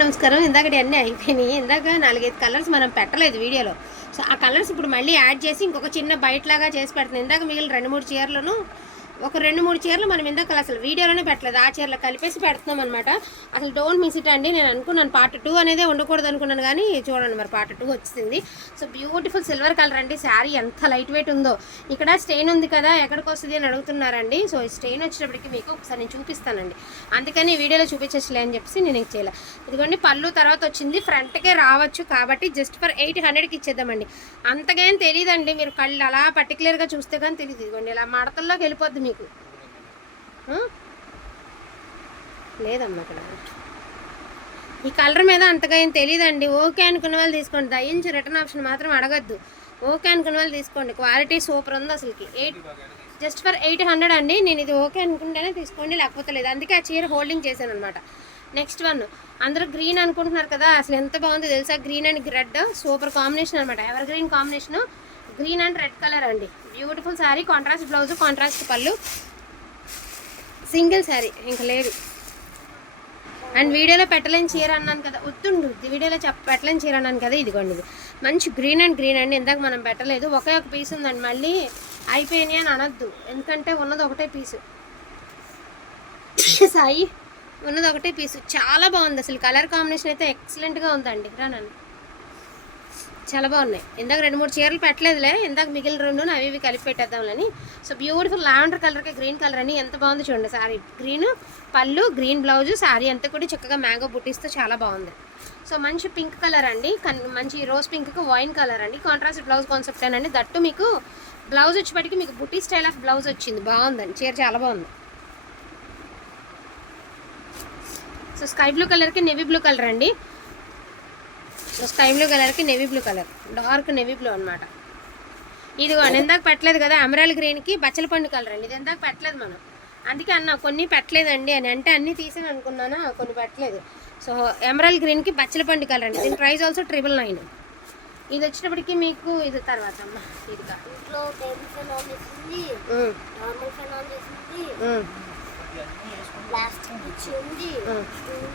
నమస్కారం. ఇందాక అన్నీ అయిపోయినాయి. ఇందాక నాలుగైదు కలర్స్ మనం పెట్టలేదు వీడియోలో. సో ఆ కలర్స్ ఇప్పుడు మళ్ళీ యాడ్ చేసి ఇంకొక చిన్న బయట లాగా చేసి పెడుతుంది ఇందాక మిగిలిన రెండు మూడు చీరలను ఒక రెండు మూడు చీరలు మనం ఇందాక అసలు వీడియోలోనే పెట్టలేదు. ఆ చీరలు కలిపేసి పెడుతున్నాం అనమాట అసలు డోంట్ మిస్ ఇట్ అండి. నేను అనుకున్నాను పార్ట్ టూ అనేదే ఉండకూడదు అనుకున్నాను కానీ చూడండి మరి పార్ట్ టూ వచ్చింది. సో బ్యూటిఫుల్ సిల్వర్ కలర్ అండి. శారీ ఎంత లైట్ వెయిట్ ఉందో. ఇక్కడ స్టెయిన్ ఉంది కదా ఎక్కడికి వస్తుంది అని అడుగుతున్నారండి. సో ఈ స్టెయిన్ వచ్చేటప్పటికి మీకు ఒకసారి నేను చూపిస్తానండి. అందుకని వీడియోలో చూపించచ్చులే అని చెప్పేసి నేను చేయలేదు చేయలే. ఇదిగోండి పళ్ళు తర్వాత వచ్చింది. ఫ్రంట్కే రావచ్చు కాబట్టి జస్ట్ ఫర్ ఎయిట్ హండ్రెడ్కి ఇచ్చేద్దామండి. అంతగా ఏం తెలియదండి. మీరు కళ్ళు అలా పర్టికులర్గా చూస్తే కానీ తెలియదు ఇదిగోండి ఇలా మడతల్లోకి వెళ్ళిపోద్ది నీకు. లేదమ్మా అక్కడ. ఈ కలర్ మీద అంతగా ఏం తెలియదండి ఓకే అనుకున్న వాళ్ళు తీసుకోండి. దయించి రిటర్న్ ఆప్షన్ మాత్రం అడగద్దు. ఓకే అనుకున్న వాళ్ళు తీసుకోండి. క్వాలిటీ సూపర్ ఉంది అసలుకి. Eight just for eight hundred అండి. నేను ఇది ఓకే అనుకుంటేనే తీసుకోండి. లేకపోతే లేదు. అందుకే ఆ చీర హోల్డింగ్ చేశాను అనమాట నెక్స్ట్ వన్. అందరూ గ్రీన్ అనుకుంటున్నారు కదా. అసలు ఎంత బాగుందో తెలుసా? Green and red super combination అనమాట evergreen combination? Green and red colour అండి. Beautiful sari contrast blouse contrast పళ్ళు. సింగిల్ శారీ ఇంకా లేదు. అండ్ వీడియోలో పెట్టలేని చీర అన్నాను కదా వద్దుండు. వీడియోలో చెప్ప పెట్టలేని చీర అన్నాను కదా ఇదిగోండి ఇది. మంచి గ్రీన్ అండ్ గ్రీన్ అండి ఇందాక మనం పెట్టలేదు. ఒకే ఒక పీస్ ఉందండి మళ్ళీ అయిపోయినాయి అని అనొద్దు. ఎందుకంటే ఉన్నది ఒకటే పీసు సాయి ఉన్నది ఒకటే పీసు చాలా బాగుంది అసలు. కలర్ కాంబినేషన్ అయితే ఎక్సలెంట్గా ఉందండి. రానండి చాలా బాగున్నాయి. ఇందాక రెండు మూడు చీరలు పెట్టలేదులే ఇందాక మిగిలిన రెండు అవి ఇవి కలిపి పెట్టేద్దాంలని సో బ్యూటిఫుల్ లావెండర్ కలర్కి గ్రీన్ కలర్ అని ఎంత బాగుంది చూడండి సారీ. గ్రీన్ పళ్ళు గ్రీన్ బ్లౌజ్ సారీ అంతా కూడా చక్కగా మ్యాంగో బుట్టిస్తూ చాలా బాగుంది. సో మంచి పింక్ కలర్ అండి. కన్- మంచి రోజ్ పింక్కి వైన్ కలర్ అండి. కాంట్రాస్ట్ బ్లౌజ్ కాన్సెప్ట్ అండి. దట్టు మీకు బ్లౌజ్ వచ్చేప్పటికి మీకు బుట్టి స్టైల్ ఆఫ్ బ్లౌజ్ వచ్చింది. బాగుందండి. చీర చాలా బాగుంది. సో స్కై బ్లూ కలర్కి నెవీ బ్లూ కలర్ అండి. స్కై బ్లూ కలర్కి navy blue colour dark navy blue అనమాట ఇదిగో ఇందాక పెట్టలేదు కదా ఎమరాల్ గ్రీన్కి బచ్చల పండు కలర్ అండి. ఇది ఇందాక పెట్టలేదు మనం. అందుకే అన్న కొన్ని పెట్టలేదండి అని. అంటే అన్నీ తీసాను అనుకున్నానా? కొన్ని పెట్టలేదు. సో ఎమరాల్ గ్రీన్కి బచ్చల పండు కలర్ అండి. దీని ప్రైస్ ఆల్సో ట్రిపుల్ నైన్ ఇది వచ్చినప్పటికి మీకు ఇది తర్వాత అమ్మ ఇది.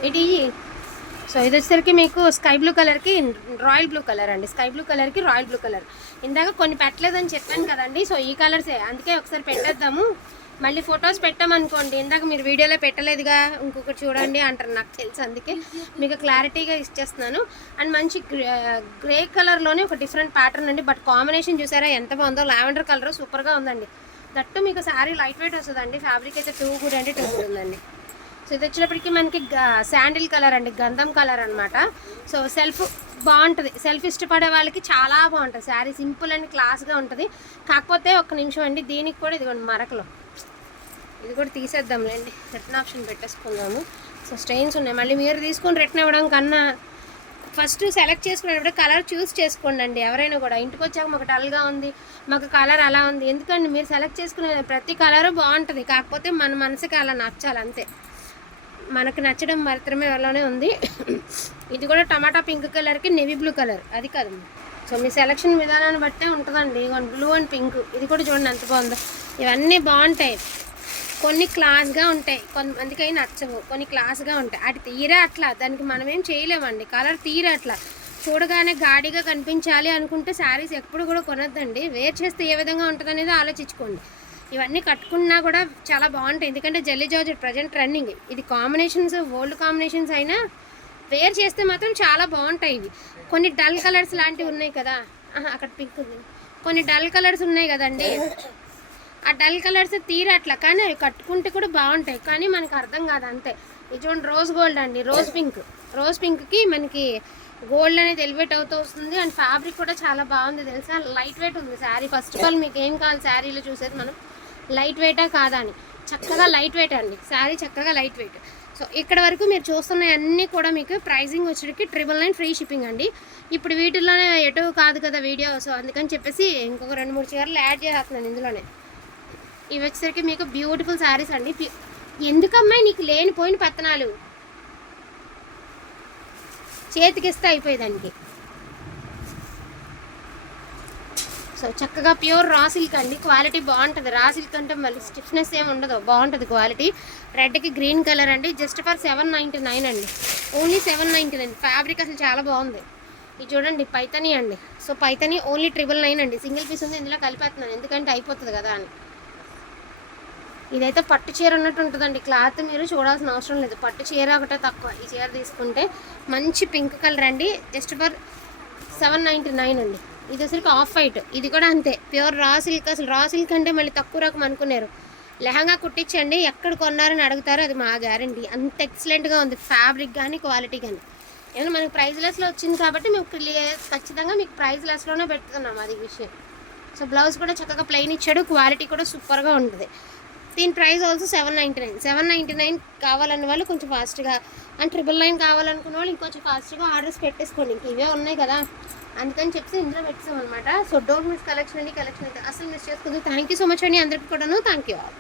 ఇది సో ఇది వచ్చేసరికి మీకు స్కై బ్లూ కలర్కి రాయల్ బ్లూ కలర్ అండి. స్కై బ్లూ కలర్కి రాయల్ బ్లూ కలర్. ఇందాక కొన్ని పెట్టలేదని చెప్పాను కదండి. సో ఈ కలర్సే. అందుకే ఒకసారి పెట్టేద్దాము. మళ్ళీ ఫొటోస్ పెట్టామనుకోండి. ఇందాక మీరు వీడియోలో పెట్టలేదుగా ఇంకొకటి చూడండి అంటారు నాకు తెలుసు అందుకే. మీకు క్లారిటీగా ఇచ్చేస్తున్నాను. అండ్ మంచి గ్రే కలర్లోనే ఒక డిఫరెంట్ ప్యాటర్న్ అండి. బట్ కాంబినేషన్ చూసారా ఎంత బాగుందో. లావెండర్ కలర్ సూపర్గా ఉందండి. దట్టు మీకు శారీ లైట్ వెయిట్ వస్తుందండి. ఫ్యాబ్రిక్ అయితే టూ గుడ్ అండి టూ గుడ్ ఉందండి. సో ఇది వచ్చినప్పటికీ మనకి శాండిల్ కలర్ అండి గంధం కలర్ అనమాట సో సెల్ఫ్ బాగుంటుంది. సెల్ఫ్ ఇష్టపడే వాళ్ళకి చాలా బాగుంటుంది. శారీ సింపుల్ అండ్ క్లాస్గా ఉంటుంది. కాకపోతే ఒక్క నిమిషం అండి దీనికి కూడా ఇదిగోండి మరకలు. ఇది కూడా తీసేద్దాంలేండి రిటర్న్ ఆప్షన్ పెట్టేసుకుందాము. సో స్టెయిన్స్ ఉన్నాయి. మళ్ళీ మీరు తీసుకొని రిటర్న్ ఇవ్వడం కన్నా ఫస్ట్ సెలెక్ట్ చేసుకునేటప్పుడు కలర్ చూస్ చేసుకోండి అండి ఎవరైనా కూడా ఇంటికి వచ్చాక మాకు డల్గా ఉంది మాకు కలర్ అలా ఉంది. ఎందుకండి? మీరు సెలెక్ట్ చేసుకునే ప్రతి కలరు బాగుంటుంది. కాకపోతే మన మనసుకి అలా నచ్చాలి అంతే మనకు నచ్చడం మాత్రమే వల్లనే ఉంది. ఇది కూడా టమాటా పింక్ కలర్కి నెవీ బ్లూ కలర్. అది కాదు. సో మీ సెలక్షన్ విధానాన్ని బట్టే ఉంటుందండి. బ్లూ అండ్ పింక్ ఇది కూడా చూడండి ఎంత బాగుందో. ఇవన్నీ బాగుంటాయి. కొన్ని క్లాస్గా ఉంటాయి. కొంతమందికి అయి నచ్చవు. కొన్ని క్లాస్గా ఉంటాయి. అటు తీరే అట్లా. దానికి మనం ఏం చేయలేమండి. కలర్ తీరే అట్లా. చూడగానే గాడిగా కనిపించాలి అనుకుంటే శారీస్ ఎప్పుడు కూడా కొనొద్దండి. వేర్ చేస్తే ఏ విధంగా ఉంటుంది అనేది ఆలోచించుకోండి. ఇవన్నీ కట్టుకున్నా కూడా చాలా బాగుంటాయి. ఎందుకంటే జల్లీ జార్జెట్ ప్రజెంట్ రన్నింగ్. ఇది కాంబినేషన్స్ ఓల్డ్ కాంబినేషన్స్ అయినా వేర్ చేస్తే మాత్రం చాలా బాగుంటాయి ఇవి. కొన్ని డల్ కలర్స్ లాంటివి ఉన్నాయి కదా. ఆహా, అక్కడ పింక్ ఉంది. కొన్ని డల్ కలర్స్ ఉన్నాయి కదండి. ఆ డల్ కలర్స్ తీరట్లా కానీ అవి కట్టుకుంటే కూడా బాగుంటాయి. కానీ మనకు అర్థం కాదు అంతే. ఇది చూడండి రోజ్ గోల్డ్ అండి. రోజ్ పింక్ రోజ్ పింక్కి మనకి గోల్డ్ అనేది ఎలివేట్ అవుతూ వస్తుంది. అండ్ ఫ్యాబ్రిక్ కూడా చాలా బాగుంది తెలుసా? లైట్ వెయిట్ ఉంది శారీ. ఫస్ట్ ఆఫ్ ఆల్ మీకు ఏం కావాలి శారీలో చూసేది మనం? లైట్ వెయిటా కాదా అని. చక్కగా లైట్ వెయిట్ అండి. శారీ చక్కగా లైట్ వెయిట్. సో ఇక్కడ వరకు మీరు చూస్తున్న అన్నీ కూడా మీకు ప్రైజింగ్ వచ్చేటికి ట్రిపుల్ నైన్ ఫ్రీ షిప్పింగ్ అండి. ఇప్పుడు వీటిల్లోనే ఎటు కాదు కదా వీడియో సో అందుకని చెప్పేసి ఇంకొక రెండు మూడు చీరలు యాడ్ చేస్తున్నాను ఇందులోనే. ఇవి వచ్చేసరికి మీకు బ్యూటిఫుల్ శారీస్ అండి. ఎందుకమ్మాయి నీకు లేనిపోయిన పత్తనాలు? చేతికిస్తే అయిపోయేదానికి. సో చక్కగా ప్యూర్ రా సిల్క్ అండి. క్వాలిటీ బాగుంటుంది. రా సిల్క్ అంటే మళ్ళీ స్టిఫ్నెస్ ఏమి ఉండదు. బాగుంటుంది క్వాలిటీ రెడ్కి గ్రీన్ కలర్ అండి. Just for seven ninety nine అండి. Only seven ninety nine fabric అసలు చాలా బాగుంది. ఇది చూడండి పైతని అండి. So Paithani only triple nine అండి. సింగిల్ పీస్ ఉంది ఇందులో కలిపేస్తున్నాను. ఎందుకంటే అయిపోతుంది కదా అని. ఇదైతే పట్టు చీర ఉన్నట్టు ఉంటుందండి. క్లాత్ మీరు చూడాల్సిన అవసరం లేదు. పట్టు చీర ఒకటే తక్కువ. ఈ చీర తీసుకుంటే మంచి పింక్ కలర్ అండి. Just for seven ninety nine అండి. ఇది అసలు ఆఫ్ వైట్ ఇది కూడా అంతే. ప్యూర్ రా సిల్క్ అసలు రా సిల్క్ అంటే మళ్ళీ తక్కువ రకం అనుకున్నారు. లెహంగా కుట్టించండి. ఎక్కడ కొన్నారని అడుగుతారో అది మా గ్యారంటీ అంత ఎక్సలెంట్గా ఉంది. ఫ్యాబ్రిక్ కానీ క్వాలిటీ కానీ ఏమన్నా మనకి ప్రైస్ లెస్లో వచ్చింది కాబట్టి మేము క్లియర్ ఖచ్చితంగా మీకు ప్రైజ్ లెస్లోనే పెడుతున్నాం అది విషయం. సో బ్లౌజ్ కూడా చక్కగా ప్లెయిన్ ఇచ్చాడు. క్వాలిటీ కూడా సూపర్గా ఉంటుంది. దీని price also seven ninety nine. Seven ninety nine కావాలన్న వాళ్ళు కొంచెం ఫాస్ట్గా అండ్ ట్రిపుల్ నైన్ కావాలనుకున్న వాళ్ళు ఇంకొంచెం ఫాస్ట్గా ఆర్డర్స్ పెట్టేసుకోండి. ఇంక ఇవే ఉన్నాయి కదా. అందుకని చెప్పి ఇందులో పెట్టాం అనమాట సో డోంట్ మిస్ కలెక్షన్ అండి కలెక్షన్ అయితే అసలు మిస్ చేసుకోదు థ్యాంక్ యూ సో మచ్ అండి అందరికీ కూడాను. Thank you all.